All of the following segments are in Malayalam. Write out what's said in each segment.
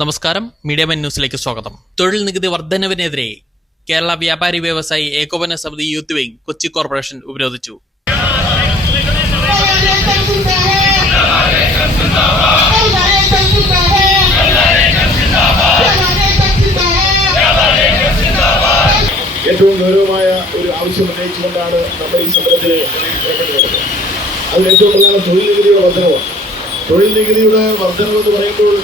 നമസ്കാരം, മീഡിയ മൻ ന്യൂസിലേക്ക് സ്വാഗതം. തൊഴിൽ നികുതി വർധനവിനെതിരെ കേരള വ്യാപാരി വ്യവസായി ഏകോപന സമിതി യൂത്ത് വിംഗ് കൊച്ചി കോർപ്പറേഷൻ ഉപരോധിച്ചു. ഏറ്റവും ഗൗരവമായ ഒരു ആവശ്യം ഉന്നയിച്ചുകൊണ്ടാണ് നമ്മൾ ഈ സമരത്തിന് ഏർപ്പെട്ടിട്ടുള്ളത്. അതിൽ ഏറ്റവും പ്രധാനം തൊഴിൽ നികുതിയുടെ വർധനവാണ്. തൊഴിൽ നികുതിയുടെ വർധനവെന്ന് പറയുമ്പോൾ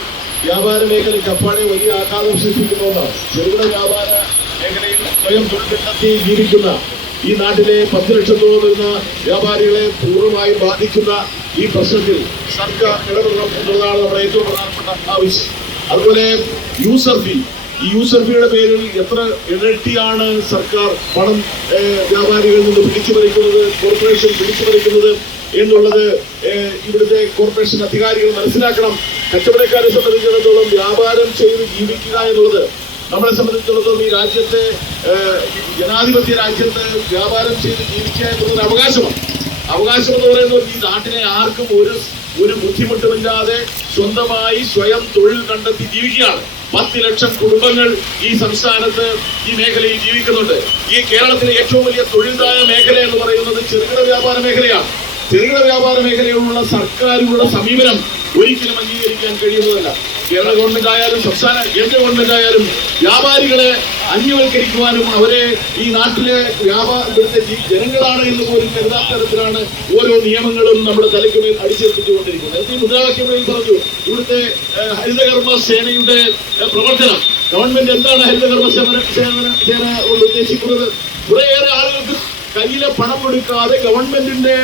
വ്യാപാര മേഖലയ്ക്ക് അപ്പാടെ വലിയ ആഘാതം സൃഷ്ടിക്കുന്ന ഒന്നാണ്. ചെറുകിട വ്യാപാര മേഖലയിൽ സ്വയം തൊഴിൽ കണ്ടെത്തി ജീവിക്കുന്ന ഈ നാട്ടിലെ 10 ലക്ഷത്തോളം വരുന്ന വ്യാപാരികളെ പൂർണ്ണമായും ബാധിക്കുന്ന ഈ പ്രശ്നത്തിൽ സർക്കാർ ഇടപെടണം എന്നുള്ളതാണ് നമ്മുടെ ഏറ്റവും പ്രധാനപ്പെട്ട ആവശ്യം. അതുപോലെ യൂസർ ഫീ, ഈ യൂസർ ഫീയുടെ പേരിൽ എത്ര ഇരട്ടിയാണ് സർക്കാർ പണം വ്യാപാരികളിൽ നിന്ന് പിടിച്ചുപറിക്കുന്നത്, കോർപ്പറേഷൻ പിടിച്ചുപറിക്കുന്നത് എന്നുള്ളത് ഇവിടുത്തെ കോർപ്പറേഷൻ അധികാരികൾ മനസ്സിലാക്കണം. കച്ചവടക്കാരെ സംബന്ധിച്ചിടത്തോളം വ്യാപാരം ചെയ്ത് ജീവിക്കുക എന്നുള്ളത് നമ്മളെ സംബന്ധിച്ചിടത്തോളം ഈ രാജ്യത്തെ ജനാധിപത്യ രാജ്യത്ത് വ്യാപാരം ചെയ്ത് ജീവിക്കുക എന്നുള്ളത് അവകാശമാണ്. അവകാശം എന്ന് പറയുന്നത് ഈ നാട്ടിലെ ആർക്കും ഒരു ബുദ്ധിമുട്ടുമില്ലാതെ സ്വന്തമായി സ്വയം തൊഴിൽ കണ്ടെത്തി ജീവിക്കുകയാണ്. 10 ലക്ഷം കുടുംബങ്ങൾ ഈ സംസ്ഥാനത്ത് ഈ മേഖലയിൽ ജീവിക്കുന്നുണ്ട്. ഈ കേരളത്തിലെ ഏറ്റവും വലിയ തൊഴിൽദായ മേഖല എന്ന് പറയുന്നത് ചെറുകിട വ്യാപാര മേഖലയാണ്. ചെറുകിട വ്യാപാര മേഖലയിലുള്ള സർക്കാരുകളുടെ സമീപനം ഒരിക്കലും അംഗീകരിക്കാൻ കഴിയുന്നതല്ല. കേരള ഗവൺമെന്റ് ആയാലും കേന്ദ്ര ഗവൺമെന്റ് ആയാലും വ്യാപാരികളെ അന്യവൽക്കരിക്കുവാനും അവരെ ഈ നാട്ടിലെ ഇവിടുത്തെ ജനങ്ങളാണ് എന്ന് പോലും കരുതാത്ത തരത്തിലാണ് ഓരോ നിയമങ്ങളും നമ്മുടെ തലയ്ക്കുമേൽ അടിച്ചേൽപ്പിച്ചുകൊണ്ടിരിക്കുന്നത്. ഈ മുദ്രാവാക്യങ്ങളിൽ പറഞ്ഞു ഇവിടുത്തെ ഹരിതകർമ്മ സേനയുടെ പ്രവർത്തനം. ഗവൺമെന്റ് എന്താണ് ഹരിതകർമ്മ സേന കൊണ്ട് ഉദ്ദേശിക്കുന്നത്? കുറേയേറെ ആളുകൾക്ക് കയ്യിലെ പണം കൊടുക്കാതെ, ഗവൺമെന്റിന്റെ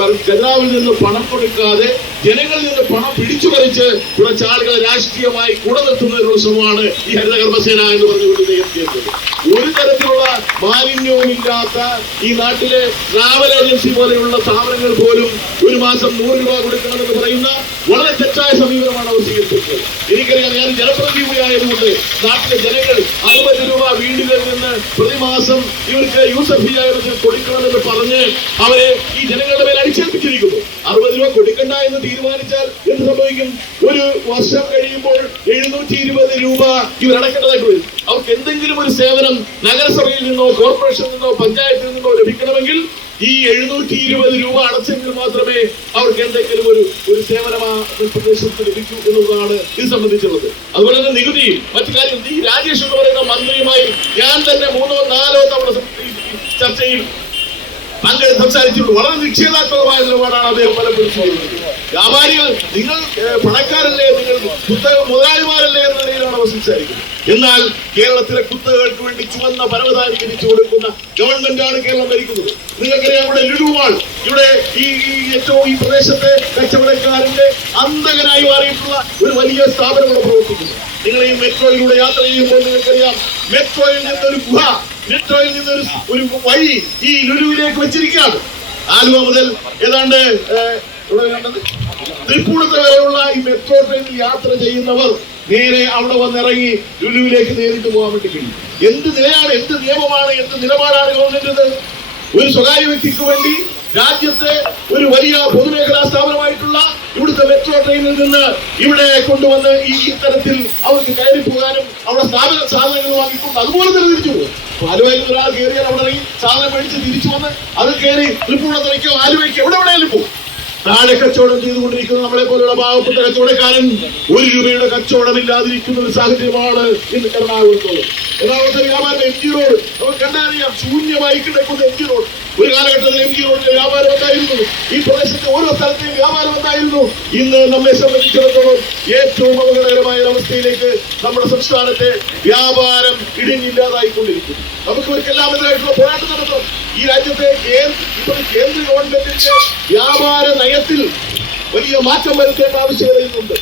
ഖജനാവിൽ നിന്ന് പണം കൊടുക്കാതെ ജനങ്ങളിൽ നിന്ന് പണം പിടിച്ചു പറിച്ച് കുറച്ച് ആളുകളെ രാഷ്ട്രീയമായി കൂടെ നിർത്തുന്നതിനുള്ള ശ്രമമാണ് ഈ ഹരിതകർമ്മസേന എന്ന് പറഞ്ഞുകൊണ്ട് ചെയ്യുന്നത്. ഒരു തരത്തിലുള്ള മാലിന്യവുമില്ലാത്ത ഈ നാട്ടിലെ ട്രാവൽ ഏജൻസി പോലെയുള്ള സ്ഥാപനങ്ങൾ പോലും ഒരു മാസം 100 രൂപ കൊടുക്കണമെന്ന് പറയുന്ന വളരെ തെറ്റായ സമീപനമാണ് അവർ സ്വീകരിച്ചിട്ടുള്ളത്. എനിക്കറിയാം, ഞാൻ ജനപ്രതിനിധിയായതുകൊണ്ട് നാട്ടിലെ ജനങ്ങൾ 60 രൂപ വീടുകളിൽ നിന്ന് പ്രതിമാസം ഇവർക്ക് യൂസർ ഫീ ആയിട്ട് കൊടുക്കണമെന്ന് പറഞ്ഞ് അവരെ ഈ ജനങ്ങളുടെ മേൽ അടിച്ചേൽപ്പിച്ചിരിക്കുന്നു. 60 രൂപ കൊടുക്കണ്ട എന്ന് തീരുമാനിച്ചാൽ എന്ത് സംഭവിക്കും? ഒരു വർഷം കഴിയുമ്പോൾ 720 രൂപ ഇവർ അടക്കേണ്ടതായിട്ട് വരും. അവർക്ക് എന്തെങ്കിലും ഒരു സേവനം നഗരസഭയിൽ നിന്നോ കോർപ്പറേഷനിൽ നിന്നോ പഞ്ചായത്തിൽ നിന്നോ ലഭിക്കണമെങ്കിൽ ഈ 720 രൂപ അടച്ചെങ്കിൽ മാത്രമേ അവർക്ക് എന്തെങ്കിലും ഒരു സേവനം ആ പ്രദേശത്ത് ലഭിക്കൂ എന്നുള്ളതാണ് ഇത് സംബന്ധിച്ചുള്ളത്. അതുപോലെ തന്നെ നികുതി, മറ്റു കാര്യം. ഈ രാജേഷ് എന്ന് പറയുന്ന മന്ത്രിയുമായി ഞാൻ തന്നെ 3 or 4 തവണ ചർച്ചയിൽ സംസാരിച്ചിട്ടുണ്ട്. വളരെ നിശ്ചയദാത്മകമായ നിലപാടാണ് അദ്ദേഹം പലപ്പോഴും ചെയ്യുന്നത്. വ്യാപാരികൾ, നിങ്ങൾ പണക്കാരല്ലേ, നിങ്ങൾ കുത്തക മുതലാളിമാരല്ലേ എന്ന നിലയിലാണ് അവർ സംസാരിക്കുന്നത്. എന്നാൽ കേരളത്തിലെ കുത്തകകൾക്ക് വേണ്ടി ചുവന്ന പരവതാനി വിരിച്ചു കൊടുക്കുന്ന ഗവൺമെന്റാണ് കേരളം ഭരിക്കുന്നത്. നിങ്ങൾക്കറിയാം, ഇവിടെ ലുലു മാൾ, ഇവിടെ ഈ പ്രദേശത്തെ കച്ചവടക്കാരന്റെ അന്തകനായി മാറിയിട്ടുള്ള ഒരു വലിയ സ്ഥാപനമാണ് പ്രവർത്തിക്കുന്നത്. നിങ്ങൾ ഈ മെട്രോയിലൂടെ യാത്ര ചെയ്യുമ്പോൾ നിങ്ങൾക്കറിയാം, മെട്രോയിൽ നിന്നൊരു ഗുഹ, മെട്രോയിൽ നിന്നൊരു വഴി ഈ ലുലുവിലേക്ക് വെച്ചിരിക്കുകയാണ്. ആലുവ മുതൽ ഏതാണ്ട് തൃപ്പൂണിത്തുറ വരെയുള്ള ഈ മെട്രോ ട്രെയിനിൽ യാത്ര ചെയ്യുന്നവർ നേരെ അവിടെ വന്നിറങ്ങി ലുലുവിലേക്ക് നേരിട്ട് പോകാൻ വേണ്ടി കഴിയും. എന്ത് നിലയാണ്, എന്ത് നിയമമാണ്, എന്ത് നിലപാടാണ് ഗവൺമെന്റിന്? ഒരു സ്വകാര്യ വ്യക്തിക്ക് വേണ്ടി രാജ്യത്തെ ഒരു വലിയ പൊതുമേഖലാ സ്ഥാപനമായിട്ടുള്ള ഇവിടുത്തെ മെട്രോ ട്രെയിനിൽ നിന്ന് ഇവിടെ കൊണ്ടുവന്ന് ഈ തരത്തിൽ അവർക്ക് കയറി പോകാനും അവിടെ സാധനങ്ങൾ വാങ്ങിക്കൊണ്ട് അതുപോലെ തന്നെ തിരിച്ചു പോകും. ആലുവയിൽ ഒരാൾ കയറിയാൽ അവിടെ ഇറങ്ങി സാധനം മേടിച്ച് തിരിച്ചു വന്ന് അത് കയറി തൃപ്പൂണിത്തുറയ്ക്കോ ആലുവയ്ക്കോ എവിടെയാലും പോകും. താഴെ കച്ചവടം ചെയ്തുകൊണ്ടിരിക്കുന്ന നമ്മളെ പോലുള്ള പാവപ്പെട്ട കച്ചവടക്കാരൻ 1 രൂപയുടെ കച്ചവടമില്ലാതിരിക്കുന്ന ഒരു സാഹചര്യമാണ് ഇന്ന് എറണാകുളത്തുള്ളത്. എറണാകുളത്തെ വ്യാപാരം MG റോഡ് നമുക്ക് കണ്ടറിയാം, ശൂന്യമായി കിടക്കുന്ന MG റോഡ്. ഒരു കാലഘട്ടത്തിൽ MG റോഡിലെ വ്യാപാരം എന്തായിരുന്നു? ഈ പ്രദേശത്തെ ഓരോ സ്ഥലത്തെയും വ്യാപാരം എന്തായിരുന്നു? ഇന്ന് നമ്മെ സംബന്ധിച്ചിടത്തോളം ഏറ്റവും അപകടകരമായ അവസ്ഥയിലേക്ക് നമ്മുടെ സംസ്ഥാനത്തെ വ്യാപാരം ഇടിഞ്ഞില്ലാതായിക്കൊണ്ടിരിക്കുന്നു. നമുക്ക് ഇവർക്കെല്ലാം എതിരായിട്ടുള്ള പോരാട്ടം നടത്തണം. ഈ രാജ്യത്തെ കേന്ദ്ര ഗവൺമെന്റിന്റെ വ്യാപാര നയത്തിൽ വലിയ മാറ്റം വരുത്തേണ്ട ആവശ്യകതയുണ്ട്.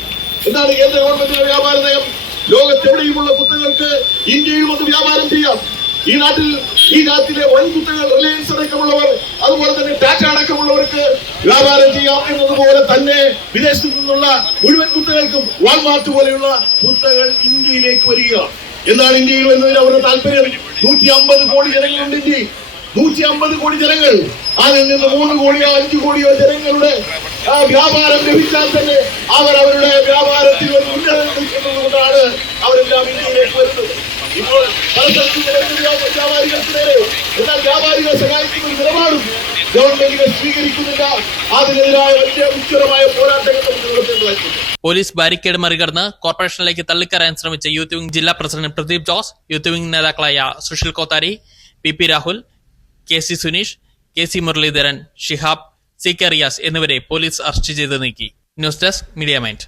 എന്താണ് കേന്ദ്ര ഗവൺമെന്റിന്റെ വ്യാപാര നയം? ലോകത്തെവിടെയുമുള്ള കുത്തകൾക്ക് ഇന്ത്യയിൽ വന്ന് വ്യാപാരം ചെയ്യാം. ഈ നാട്ടിലെ വൻകുത്തകൾ, റിലയൻസ് അടക്കമുള്ളവർ, അതുപോലെ തന്നെ ടാറ്റ അടക്കമുള്ളവർക്ക് വ്യാപാരം ചെയ്യാം എന്നതുപോലെ തന്നെ വിദേശത്തു നിന്നുള്ള മുഴുവൻ കുത്തകൾക്കും വാൾമാർട്ട് പോലെയുള്ള കുത്തകൾ ഇന്ത്യയിലേക്ക് വരിക. എന്താണ് ഇന്ത്യയിൽ വരുന്നതിന് അവരുടെ താല്പര്യം? 150 കോടി ജനങ്ങളുണ്ട് ഇന്ത്യയിൽ. 150 കോടി ജനങ്ങൾ, അതിൽ നിന്ന് 3 കോടിയോ 5 കോടിയോ ജനങ്ങളുടെ വ്യാപാരം ലഭിച്ചാൽ തന്നെ അവരുടെ വ്യാപാരത്തിൽ ഒരു ഉന്നതം ലഭിക്കുന്നതുകൊണ്ടാണ് അവരെല്ലാം ഇന്ത്യയിലേക്ക് വരുന്നത്. ഇപ്പോൾ പല സ്ഥലത്തും വ്യാപാരികൾക്ക് നേരെ, എന്നാൽ വ്യാപാരികളെ സഹായിക്കുന്ന ഒരു നിലപാടും ഗവൺമെന്റിനെ സ്വീകരിക്കുന്നില്ല. അതിനെതിരായ വലിയ ഉജ്ജ്വലമായ പോരാട്ടങ്ങൾ നമുക്ക് നടത്തേണ്ടതായിട്ടുണ്ട്. പോലീസ് ബാരിക്കേഡ് മറികടന്ന് കോർപ്പറേഷനിലേക്ക് തള്ളിക്കയറാൻ ശ്രമിച്ച യൂത്ത് വിംഗ് ജില്ലാ president Pradeep Jose, youth wing നേതാക്കളായ Sushil Kothari, P Rahul, KC Suneesh, KC Muraleedharan, Shihab, CK Riyas എന്നിവരെ പോലീസ് അറസ്റ്റ് ചെയ്ത് നീക്കി. News desk media mind.